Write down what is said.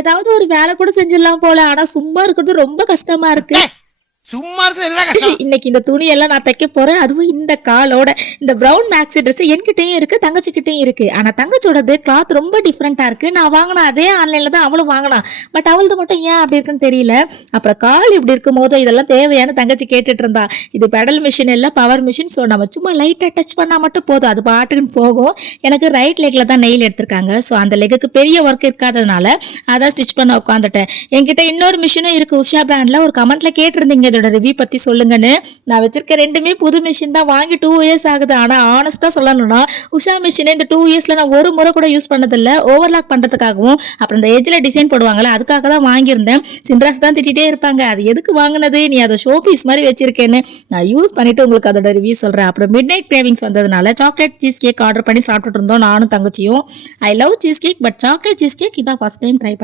ஏதாவது ஒரு வேலை கூட செஞ்சிடலாம் போல. ஆனா சும்மா இருக்கிறது ரொம்ப கஷ்டமா இருக்கு. சும்மா இருக்கிறது என்ன கஷ்டம்? இன்னைக்கு இந்த துணி எல்லாம் நான் தைக்க போறேன். அதுவும் இந்த காலோட. இந்த பிரவுன் மேக்ஸி ட்ரெஸ் என்கிட்டயும் இருக்கு, தங்கச்சிக்கிட்டயும் இருக்கு. ஆனா தங்கச்சோடது கிளாத் ரொம்ப டிஃப்ரெண்டா இருக்கு. நான் வாங்கின அதே ஆன்லைன்ல தான் அவளும் வாங்கினா. பட் அவளது மட்டும் ஏன் அப்படி இருக்குன்னு தெரியல. அப்புறம் கால் இப்படி இருக்கும் போது இதெல்லாம் தேவையான தங்கச்சி கேட்டுட்டு இருந்தா. இது பெடல் மிஷின் இல்ல, பவர் மிஷின். ஸோ நம்ம சும்மா லைட்டா டச் பண்ணா மட்டும் போதும், அது பாட்டுன்னு போகும். எனக்கு ரைட் லெக்ல தான் நெயில் எடுத்திருக்காங்க. ஸோ அந்த லெக்குக்கு பெரிய ஒர்க் இருக்காததுனால அதான் ஸ்டிச் பண்ண உட்காந்துட்டேன். என்கிட்ட இன்னொரு மிஷினும் இருக்கு, உஷா பிராண்ட்ல. ஒரு கமெண்ட்ல கேட்டிருந்தீங்க இதோட ரிவ்யூ பத்தி சொல்லுங்கன்னு. நான் வச்சிருக்க ரெண்டுமே புது மிஷின் தான், வாங்கி 2 இயர்ஸ் ஆகுது. ஆனா ஆனஸ்டா சொல்லணும்னா உஷா மிஷினை இந்த 2 இயர்ஸ்ல நான் ஒரு முறை கூட யூஸ் பண்ணதில்ல. ஓவர்லாக் பண்றதுக்காகவும் அப்புறம் இந்த எஜ்ல டிசைன் போடுவாங்கல்ல, அதுக்காக தான் வாங்கியிருந்தேன். சின்ராஸ் தான் திட்டிட்டே இருப்பாங்க, அது எதுக்கு வாங்கினது, நீ அதை ஷோ பீஸ் மாதிரி வச்சிருக்கேன்னு. நான் யூஸ் பண்ணிட்டு உங்களுக்கு அதோட ரிவ்யூ சொல்றேன். அப்புறம் மிட் நைட் கிரேவிங்ஸ் வந்ததுனால சாக்லேட் சீஸ் கேக் ஆர்டர் பண்ணி சாப்பிட்டுட்டு இருந்தோம் நானும் தங்கச்சியும். I love cheesecake, but chocolate cheesecake இதான் ஃபர்ஸ்ட் டைம் ட்ரை பண்ணேன்.